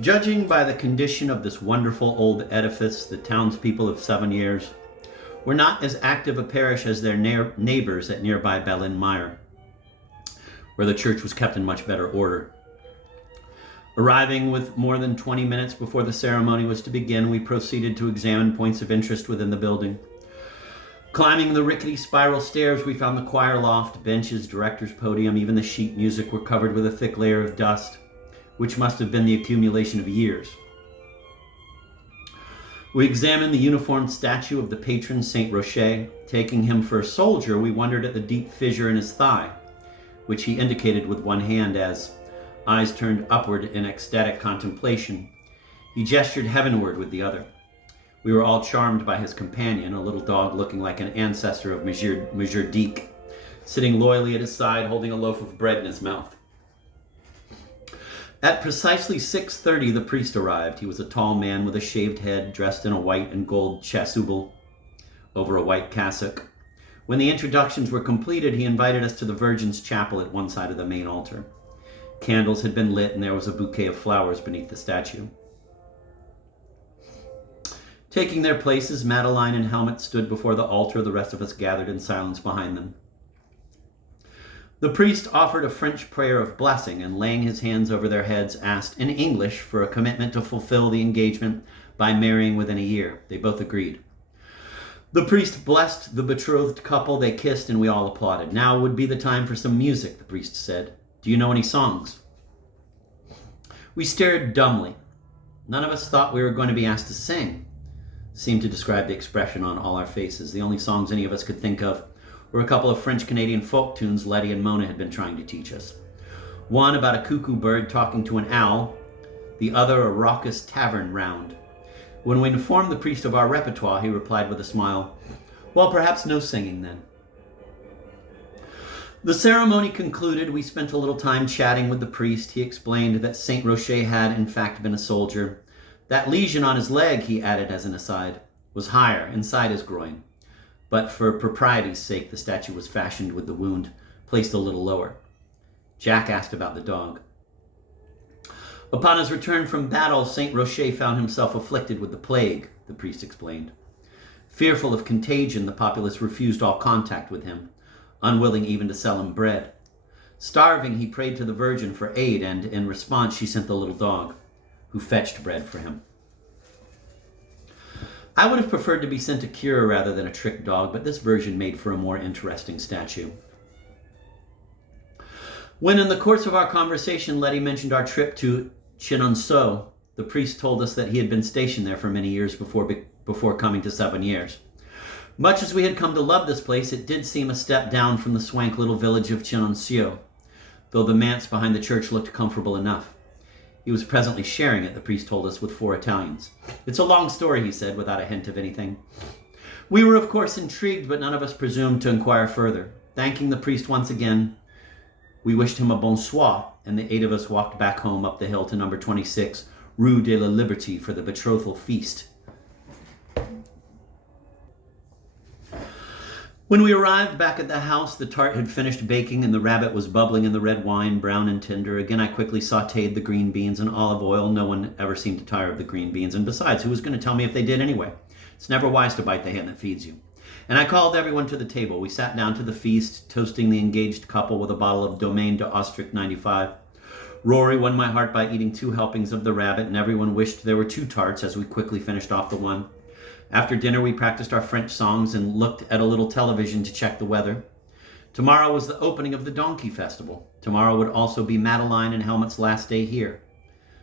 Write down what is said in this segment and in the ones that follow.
Judging by the condition of this wonderful old edifice, the townspeople of 7 years were not as active a parish as their neighbors at nearby Ballin-Meyer, where the church was kept in much better order. Arriving with more than 20 minutes before the ceremony was to begin, we proceeded to examine points of interest within the building. Climbing the rickety spiral stairs, we found the choir loft, benches, director's podium, even the sheet music were covered with a thick layer of dust, which must have been the accumulation of years. We examined the uniformed statue of the patron Saint Rocher. Taking him for a soldier, we wondered at the deep fissure in his thigh, which he indicated with one hand as, eyes turned upward in ecstatic contemplation, he gestured heavenward with the other. We were all charmed by his companion, a little dog looking like an ancestor of Monsieur Dick, sitting loyally at his side, holding a loaf of bread in his mouth. At precisely 6:30, the priest arrived. He was a tall man with a shaved head, dressed in a white and gold chasuble over a white cassock. When the introductions were completed, he invited us to the Virgin's chapel at one side of the main altar. Candles had been lit, and there was a bouquet of flowers beneath the statue. Taking their places, Madeline and Helmut stood before the altar. The rest of us gathered in silence behind them. The priest offered a French prayer of blessing and, laying his hands over their heads, asked in English for a commitment to fulfill the engagement by marrying within a year. They both agreed. The priest blessed the betrothed couple. They kissed, and we all applauded. Now would be the time for some music, the priest said. Do you know any songs? We stared dumbly. None of us thought we were going to be asked to sing. Seemed to describe the expression on all our faces. The only songs any of us could think of were a couple of French-Canadian folk tunes Letty and Mona had been trying to teach us. One about a cuckoo bird talking to an owl, the other a raucous tavern round. When we informed the priest of our repertoire, he replied with a smile, "Well, perhaps no singing then." The ceremony concluded, we spent a little time chatting with the priest. He explained that Saint Rocher had, in fact, been a soldier. That lesion on his leg, he added as an aside, was higher, inside his groin. But for propriety's sake, the statue was fashioned with the wound placed a little lower. Jack asked about the dog. Upon his return from battle, Saint Rocher found himself afflicted with the plague, the priest explained. Fearful of contagion, the populace refused all contact with him, unwilling even to sell him bread. Starving, he prayed to the Virgin for aid, and in response she sent the little dog, who fetched bread for him. I would have preferred to be sent a cure rather than a trick dog, but this version made for a more interesting statue. When in the course of our conversation, Letty mentioned our trip to Chenonceau, the priest told us that he had been stationed there for many years before coming to 7 years. Much as we had come to love this place, it did seem a step down from the swank little village of Chenonceau, though the manse behind the church looked comfortable enough. He was presently sharing it, the priest told us, with 4 Italians. It's a long story, he said, without a hint of anything. We were, of course, intrigued, but none of us presumed to inquire further. Thanking the priest once again, we wished him a bonsoir, and the 8 of us walked back home up the hill to number 26, Rue de la Liberté, for the betrothal feast. When we arrived back at the house, the tart had finished baking and the rabbit was bubbling in the red wine, brown and tender. Again, I quickly sautéed the green beans in olive oil. No one ever seemed to tire of the green beans. And besides, who was going to tell me if they did anyway? It's never wise to bite the hand that feeds you. And I called everyone to the table. We sat down to the feast, toasting the engaged couple with a bottle of Domaine de Austric 95. Rory won my heart by eating 2 helpings of the rabbit, and everyone wished there were 2 tarts as we quickly finished off the one. After dinner, we practiced our French songs and looked at a little television to check the weather. Tomorrow was the opening of the Donkey Festival. Tomorrow would also be Madeline and Helmut's last day here.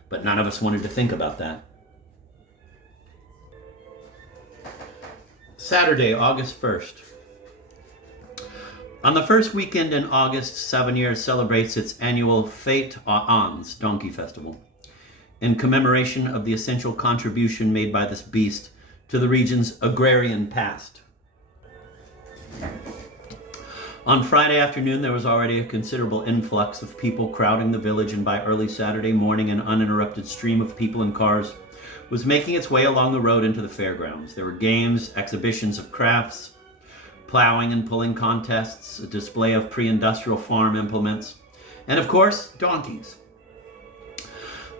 But none of us wanted to think about that. Saturday, August 1st. On the first weekend in August, 7 Years celebrates its annual Fête aux Ânes, Donkey Festival, in commemoration of the essential contribution made by this beast to the region's agrarian past. On Friday afternoon, there was already a considerable influx of people crowding the village, and by early Saturday morning, an uninterrupted stream of people and cars was making its way along the road into the fairgrounds. There were games, exhibitions of crafts, plowing and pulling contests, a display of pre-industrial farm implements, and of course, donkeys.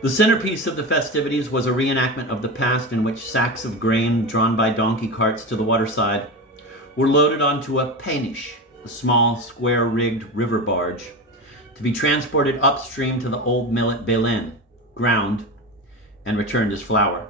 The centerpiece of the festivities was a reenactment of the past in which sacks of grain drawn by donkey carts to the waterside were loaded onto a péniche, a small square-rigged river barge, to be transported upstream to the old mill at Belen, ground, and returned as flour.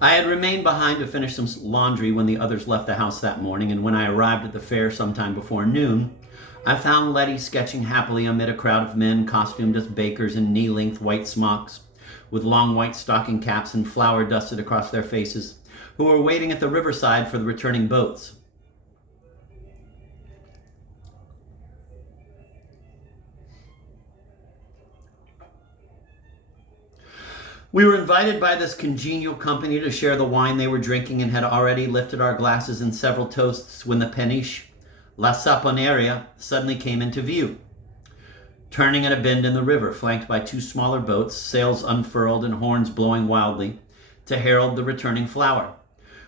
I had remained behind to finish some laundry when the others left the house that morning, and when I arrived at the fair sometime before noon, I found Letty sketching happily amid a crowd of men costumed as bakers in knee-length white smocks, with long white stocking caps and flour dusted across their faces, who were waiting at the riverside for the returning boats. We were invited by this congenial company to share the wine they were drinking, and had already lifted our glasses in several toasts when the péniche, La Saponaria, suddenly came into view, turning at a bend in the river, flanked by two smaller boats, sails unfurled and horns blowing wildly, to herald the returning flour.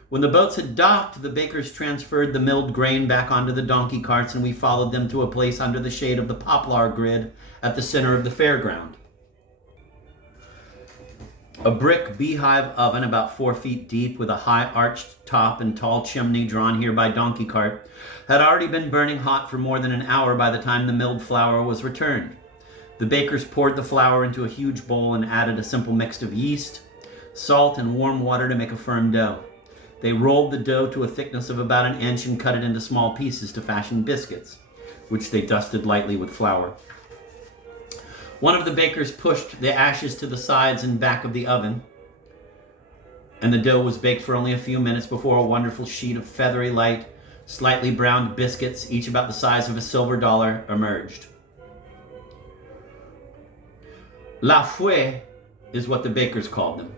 When the boats had docked, the bakers transferred the milled grain back onto the donkey carts, and we followed them to a place under the shade of the poplar grid at the center of the fairground. A brick beehive oven about 4 feet deep, with a high arched top and tall chimney drawn here by donkey cart, had already been burning hot for more than an hour by the time the milled flour was returned. The bakers poured the flour into a huge bowl and added a simple mix of yeast, salt, and warm water to make a firm dough. They rolled the dough to a thickness of about an inch and cut it into small pieces to fashion biscuits, which they dusted lightly with flour. One of the bakers pushed the ashes to the sides and back of the oven, and the dough was baked for only a few minutes before a wonderful sheet of feathery, light, slightly browned biscuits, each about the size of a silver dollar, emerged. La fouet is what the bakers called them.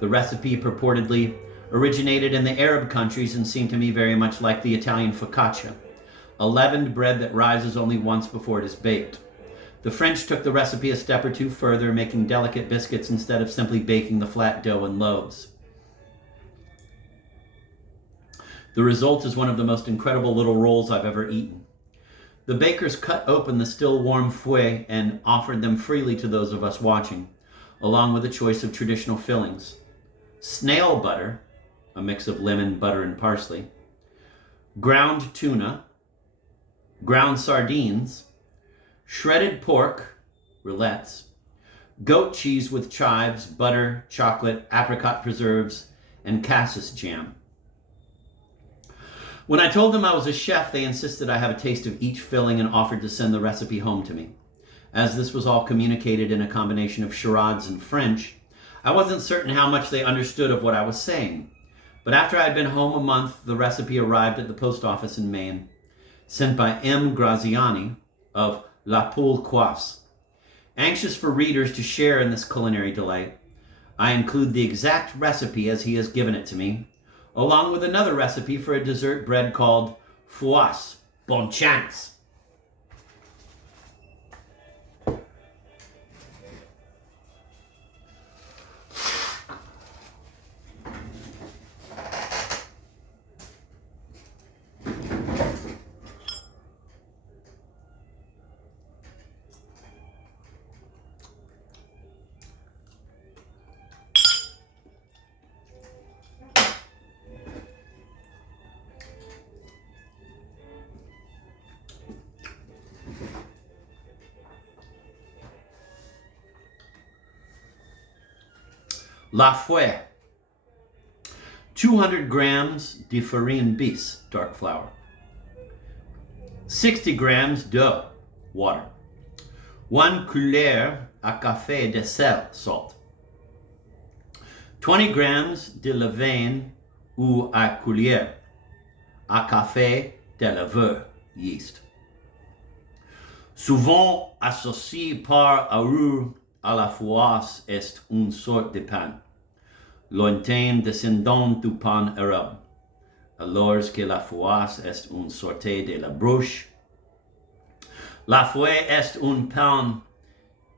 The recipe purportedly originated in the Arab countries and seemed to me very much like the Italian focaccia, a leavened bread that rises only once before it is baked. The French took the recipe a step or two further, making delicate biscuits instead of simply baking the flat dough in loaves. The result is one of the most incredible little rolls I've ever eaten. The bakers cut open the still warm fouet and offered them freely to those of us watching, along with a choice of traditional fillings: snail butter, a mix of lemon, butter, and parsley; ground tuna; ground sardines; shredded pork, rillettes; goat cheese with chives, butter, chocolate, apricot preserves, and cassis jam. When I told them I was a chef, they insisted I have a taste of each filling and offered to send the recipe home to me. As this was all communicated in a combination of charades and French, I wasn't certain how much they understood of what I was saying. But after I had been home a month, the recipe arrived at the post office in Maine, sent by M. Graziani of La Poule Coiffe. Anxious for readers to share in this culinary delight, I include the exact recipe as he has given it to me, along with another recipe for a dessert bread called fouasse. Bon chance! La fouet. 200 grams de farine bis, dark flour. 60 grams d'eau, water. 1 cuillère à café de sel, salt. 20 grams de levain ou à cuillère à café de levure, yeast. Souvent associé par amour à la fouasse est une sorte de pain, lointain descendant du pain arabe, alors que la fouasse est une sorte de la broche. La fouée est un pain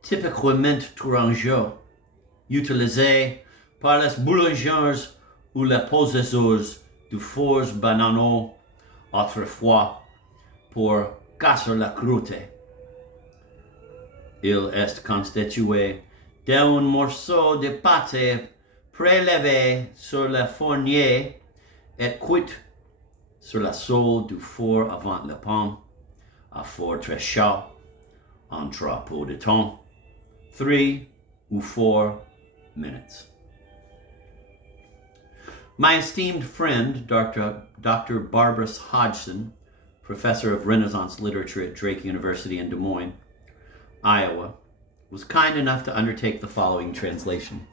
typiquement tourangeau, utilisé par les boulangers ou les poseurs du fours bananaux autrefois pour casser la croûte. Il est constitué d'un morceau de pâte prélevé sur le fournier et cuit sur la sole du four avant le pain, à four très chaud, en trop peu de temps, 3 ou 4 minutes. My esteemed friend, Dr. Barbara Hodgson, professor of Renaissance literature at Drake University in Des Moines, Iowa, was kind enough to undertake the following translation.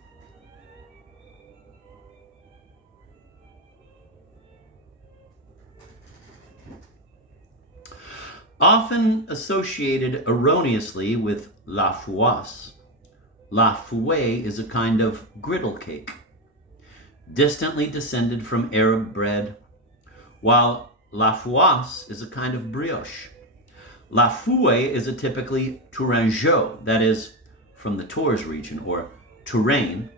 Often associated erroneously with la fouasse, la fouée is a kind of griddle cake, distantly descended from Arab bread, while la fouasse is a kind of brioche. La fouée is a typically tourangeau, that is, from the Tours region, or Touraine,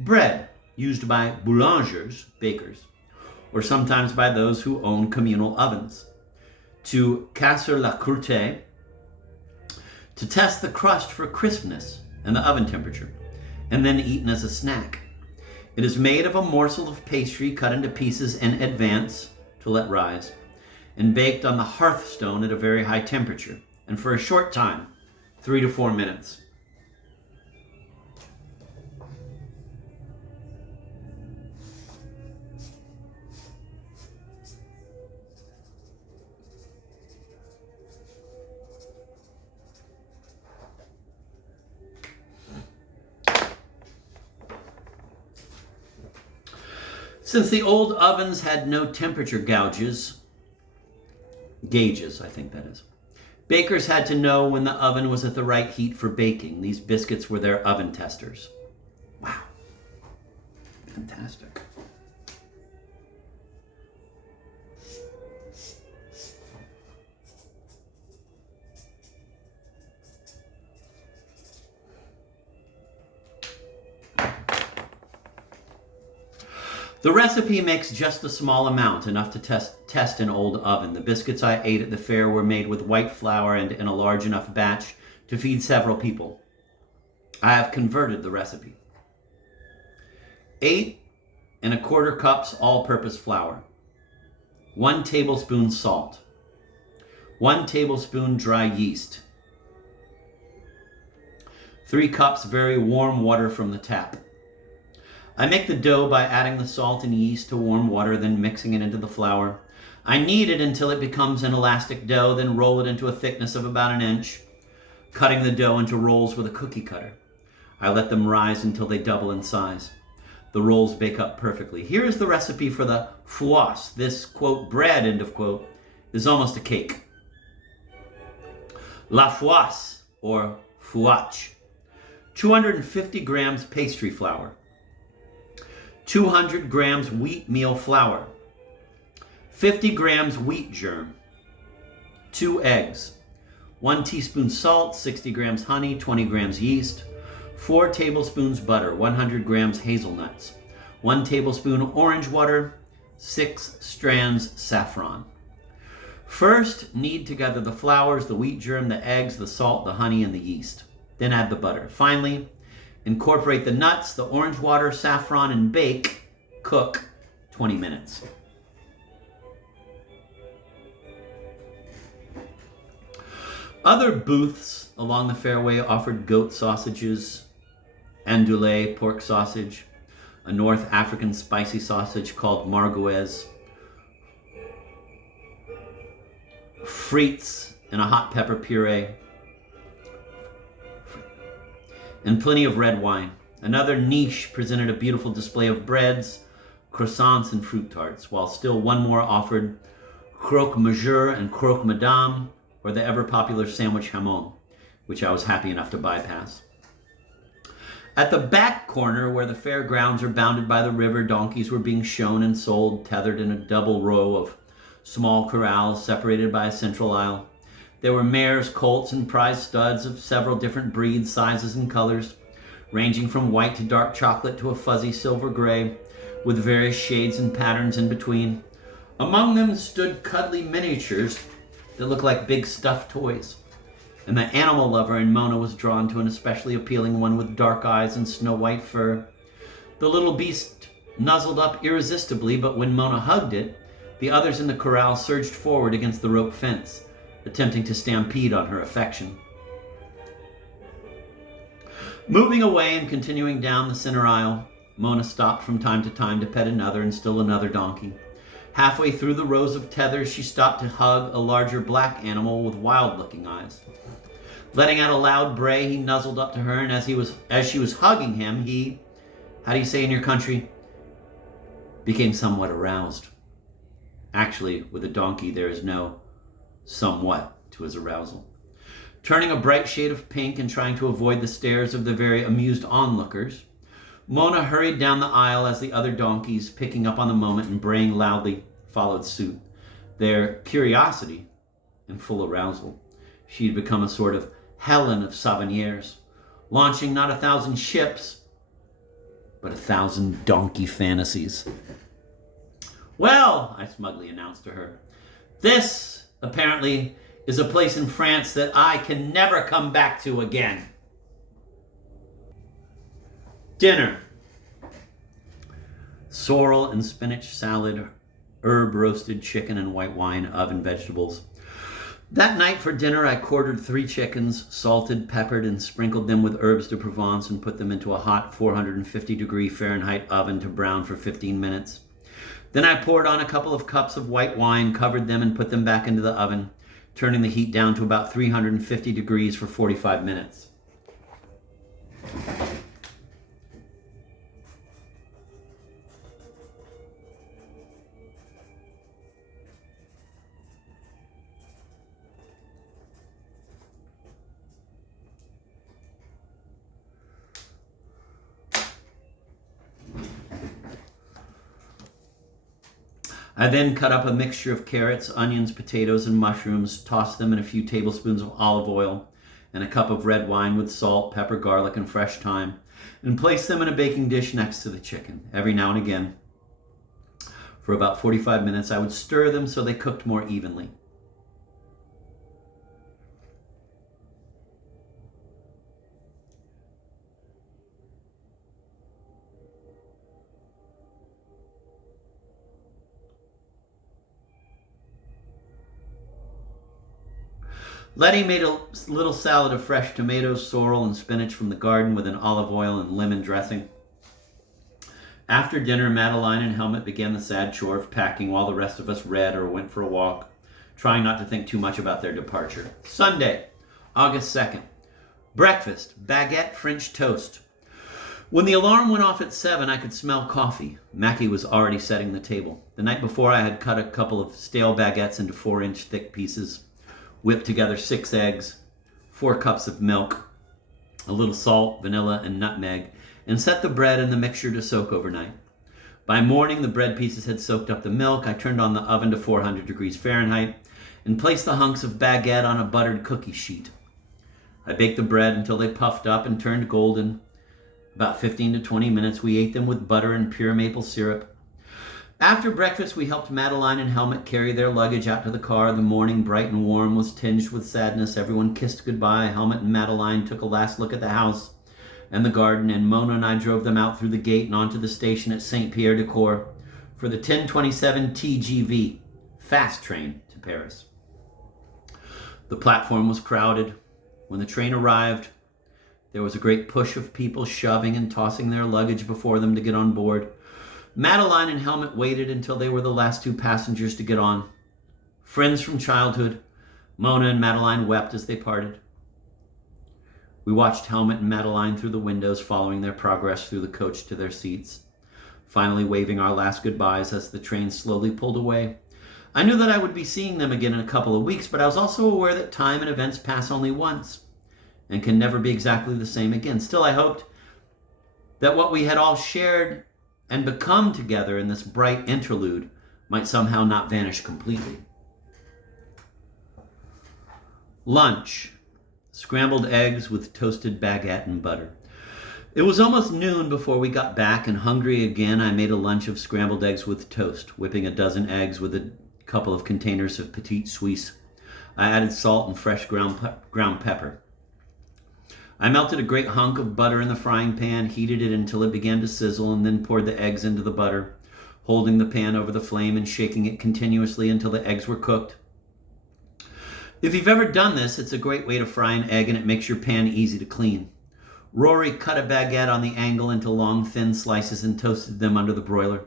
bread used by boulangers, bakers, or sometimes by those who own communal ovens, to casser la croûte, to test the crust for crispness and the oven temperature, and then eaten as a snack. It is made of a morsel of pastry cut into pieces in advance to let rise, and baked on the hearthstone at a very high temperature, and for a short time, 3 to 4 minutes. Since the old ovens had no temperature gauges, I think that is, bakers had to know when the oven was at the right heat for baking. These biscuits were their oven testers. Wow. Fantastic. The recipe makes just a small amount, enough to test an old oven. The biscuits I ate at the fair were made with white flour and in a large enough batch to feed several people. I have converted the recipe. 8 1/4 cups all-purpose flour, 1 tablespoon salt, 1 tablespoon dry yeast, 3 cups very warm water from the tap. I make the dough by adding the salt and yeast to warm water, then mixing it into the flour. I knead it until it becomes an elastic dough, then roll it into a thickness of about 1 inch, cutting the dough into rolls with a cookie cutter. I let them rise until they double in size. The rolls bake up perfectly. Here is the recipe for the fouasse. This, quote, bread, end of quote, is almost a cake. La fouasse, or fouache. 250 grams pastry flour, 200 grams wheat meal flour, 50 grams wheat germ, 2 eggs, 1 teaspoon salt, 60 grams honey, 20 grams yeast, 4 tablespoons butter, 100 grams hazelnuts, 1 tablespoon orange water, 6 strands saffron. First, knead together the flours, the wheat germ, the eggs, the salt, the honey, and the yeast. Then add the butter. Finally, incorporate the nuts, the orange water, saffron, and bake. Cook 20 minutes. Other booths along the fairway offered goat sausages, andouille pork sausage, a North African spicy sausage called margouez, frites and a hot pepper puree, and plenty of red wine. Another niche presented a beautiful display of breads, croissants, and fruit tarts, while still one more offered croque monsieur and croque madame, or the ever-popular sandwich jamon, which I was happy enough to bypass. At the back corner, where the fairgrounds are bounded by the river, donkeys were being shown and sold, tethered in a double row of small corrals separated by a central aisle. There were mares, colts, and prize studs of several different breeds, sizes, and colors, ranging from white to dark chocolate to a fuzzy silver gray, with various shades and patterns in between. Among them stood cuddly miniatures that looked like big stuffed toys. And the animal lover in Mona was drawn to an especially appealing one with dark eyes and snow-white fur. The little beast nuzzled up irresistibly, but when Mona hugged it, the others in the corral surged forward against the rope fence, attempting to stampede on her affection. Moving away and continuing down the center aisle, Mona stopped from time to time to pet another and still another donkey. Halfway through the rows of tethers, she stopped to hug a larger black animal with wild-looking eyes. Letting out a loud bray, he nuzzled up to her, and as she was hugging him, he, how do you say in your country, became somewhat aroused. Actually, with a donkey, there is no somewhat to his arousal. Turning a bright shade of pink and trying to avoid the stares of the very amused onlookers, Mona hurried down the aisle as the other donkeys, picking up on the moment and braying loudly, followed suit. Their curiosity and full arousal. She had become a sort of Helen of Savennières, launching not 1,000 ships, but 1,000 donkey fantasies. Well, I smugly announced to her, this, apparently, is a place in France that I can never come back to again. Dinner. Sorrel and spinach salad, herb roasted chicken and white wine, oven vegetables. That night for dinner, I quartered 3 chickens, salted, peppered, and sprinkled them with herbes de Provence and put them into a hot 450-degree Fahrenheit oven to brown for 15 minutes. Then I poured on a couple of cups of white wine, covered them, and put them back into the oven, turning the heat down to about 350 degrees for 45 minutes. I then cut up a mixture of carrots, onions, potatoes, and mushrooms, tossed them in a few tablespoons of olive oil and a cup of red wine with salt, pepper, garlic, and fresh thyme, and placed them in a baking dish next to the chicken. Every now and again, for about 45 minutes, I would stir them so they cooked more evenly. Letty made a little salad of fresh tomatoes, sorrel, and spinach from the garden with an olive oil and lemon dressing. After dinner, Madeline and Helmut began the sad chore of packing while the rest of us read or went for a walk, trying not to think too much about their departure. Sunday, August 2nd. Breakfast, baguette, French toast. When the alarm went off at 7, I could smell coffee. Mackie was already setting the table. The night before, I had cut a couple of stale baguettes into 4-inch thick pieces, whipped together 6 eggs, 4 cups of milk, a little salt, vanilla, and nutmeg, and set the bread and the mixture to soak overnight. By morning, the bread pieces had soaked up the milk. I turned on the oven to 400 degrees Fahrenheit and placed the hunks of baguette on a buttered cookie sheet. I baked the bread until they puffed up and turned golden. About 15 to 20 minutes, we ate them with butter and pure maple syrup. After breakfast, we helped Madeline and Helmut carry their luggage out to the car. The morning, bright and warm, was tinged with sadness. Everyone kissed goodbye. Helmut and Madeline took a last look at the house and the garden, and Mona and I drove them out through the gate and onto the station at Saint-Pierre-de-Corps for the 10:27 TGV, fast train to Paris. The platform was crowded. When the train arrived, there was a great push of people shoving and tossing their luggage before them to get on board. Madeline and Helmut waited until they were the last 2 passengers to get on. Friends from childhood, Mona and Madeline wept as they parted. We watched Helmut and Madeline through the windows, following their progress through the coach to their seats, finally waving our last goodbyes as the train slowly pulled away. I knew that I would be seeing them again in a couple of weeks, but I was also aware that time and events pass only once and can never be exactly the same again. Still, I hoped that what we had all shared and become together in this bright interlude might somehow not vanish completely. Lunch. Scrambled eggs with toasted baguette and butter. It was almost noon before we got back, and hungry again, I made a lunch of scrambled eggs with toast, whipping a dozen eggs with a couple of containers of Petite Suisse. I added salt and fresh ground pepper. I melted a great hunk of butter in the frying pan, heated it until it began to sizzle, and then poured the eggs into the butter, holding the pan over the flame and shaking it continuously until the eggs were cooked. If you've ever done this, it's a great way to fry an egg, and it makes your pan easy to clean. Rory cut a baguette on the angle into long, thin slices and toasted them under the broiler.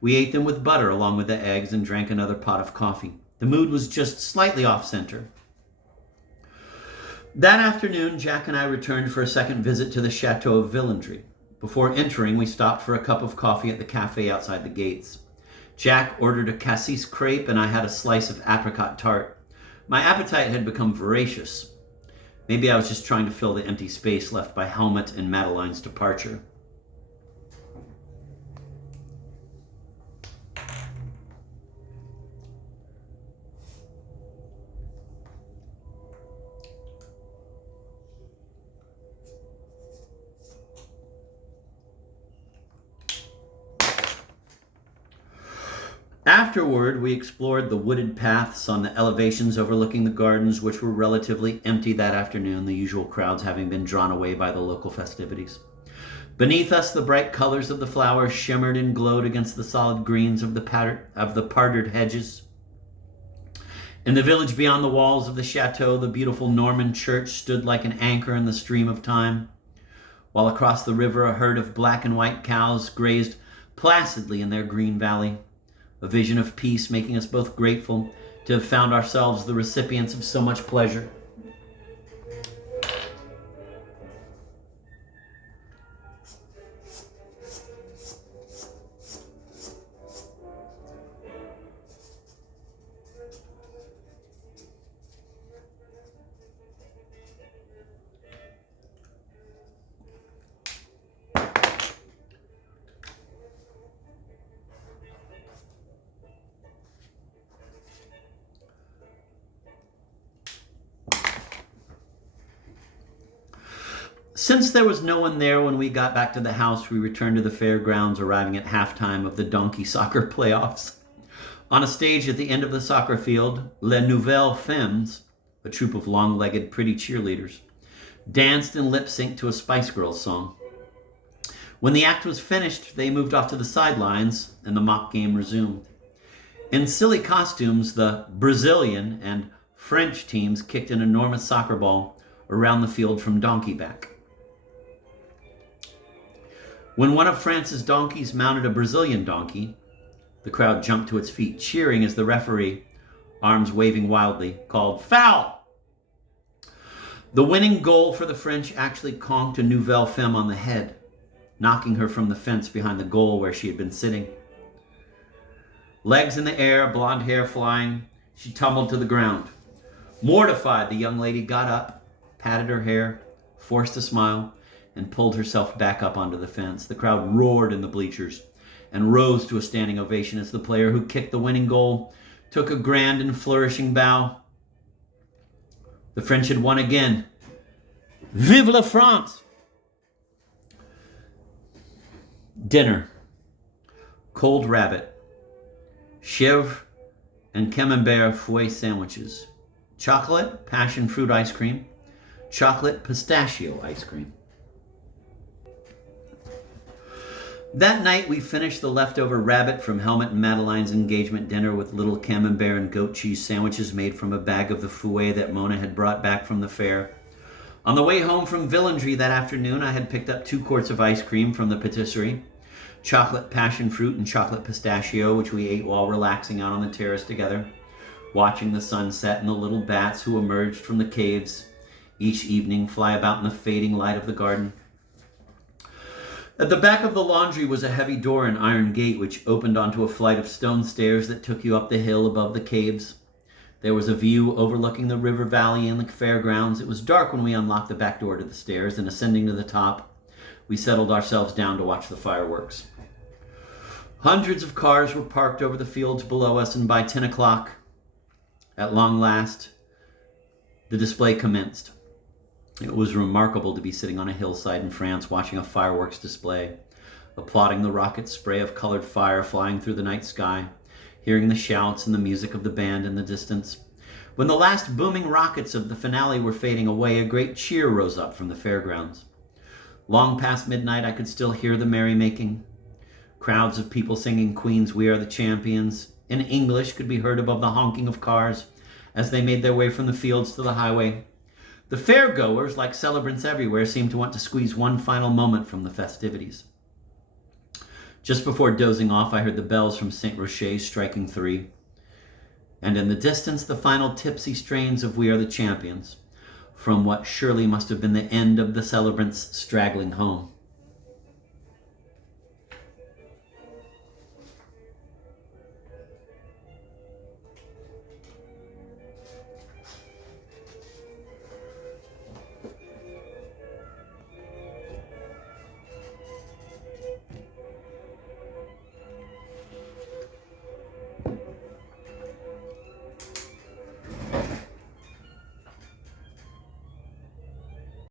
We ate them with butter along with the eggs and drank another pot of coffee. The mood was just slightly off-center. That afternoon, Jack and I returned for a second visit to the Chateau of Villandry. Before entering, we stopped for a cup of coffee at the cafe outside the gates. Jack ordered a cassis crepe, and I had a slice of apricot tart. My appetite had become voracious. Maybe I was just trying to fill the empty space left by Helmut and Madeline's departure. Afterward, we explored the wooded paths on the elevations overlooking the gardens, which were relatively empty that afternoon, the usual crowds having been drawn away by the local festivities. Beneath us, the bright colors of the flowers shimmered and glowed against the solid greens of the parterred hedges. In the village beyond the walls of the chateau, the beautiful Norman church stood like an anchor in the stream of time, while across the river a herd of black and white cows grazed placidly in their green valley. A vision of peace, making us both grateful to have found ourselves the recipients of so much pleasure. Since there was no one there when we got back to the house, we returned to the fairgrounds, arriving at halftime of the donkey soccer playoffs. On a stage at the end of the soccer field, Les Nouvelles Femmes, a troupe of long-legged, pretty cheerleaders, danced and lip-synced to a Spice Girls song. When the act was finished, they moved off to the sidelines, and the mock game resumed. In silly costumes, the Brazilian and French teams kicked an enormous soccer ball around the field from donkey back. When one of France's donkeys mounted a Brazilian donkey, the crowd jumped to its feet, cheering as the referee, arms waving wildly, called foul. The winning goal for the French actually conked a Nouvelle Femme on the head, knocking her from the fence behind the goal where she had been sitting. Legs in the air, blonde hair flying, she tumbled to the ground. Mortified, the young lady got up, patted her hair, forced a smile, and pulled herself back up onto the fence. The crowd roared in the bleachers and rose to a standing ovation as the player who kicked the winning goal took a grand and flourishing bow. The French had won again. Vive la France! Dinner. Cold rabbit, chèvre and camembert fouet sandwiches, chocolate passion fruit ice cream, chocolate pistachio ice cream. That night, we finished the leftover rabbit from Helmut and Madeline's engagement dinner with little camembert and goat cheese sandwiches made from a bag of the fouet that Mona had brought back from the fair. On the way home from Villandry that afternoon, I had picked up 2 quarts of ice cream from the patisserie, chocolate passion fruit and chocolate pistachio, which we ate while relaxing out on the terrace together, watching the sunset and the little bats who emerged from the caves each evening fly about in the fading light of the garden. At the back of the laundry was a heavy door and iron gate which opened onto a flight of stone stairs that took you up the hill above the caves. There was a view overlooking the river valley and the fairgrounds. It was dark when we unlocked the back door to the stairs, and ascending to the top, we settled ourselves down to watch the fireworks. Hundreds of cars were parked over the fields below us, and by 10 o'clock, at long last, the display commenced. It was remarkable to be sitting on a hillside in France watching a fireworks display, applauding the rocket spray of colored fire flying through the night sky, hearing the shouts and the music of the band in the distance. When the last booming rockets of the finale were fading away, a great cheer rose up from the fairgrounds. Long past midnight, I could still hear the merrymaking. Crowds of people singing Queen's "We Are the Champions" in English could be heard above the honking of cars as they made their way from the fields to the highway. The fairgoers, like celebrants everywhere, seemed to want to squeeze one final moment from the festivities. Just before dozing off, I heard the bells from St. Rocher striking 3, and in the distance the final tipsy strains of "We Are the Champions," from what surely must have been the end of the celebrants straggling home.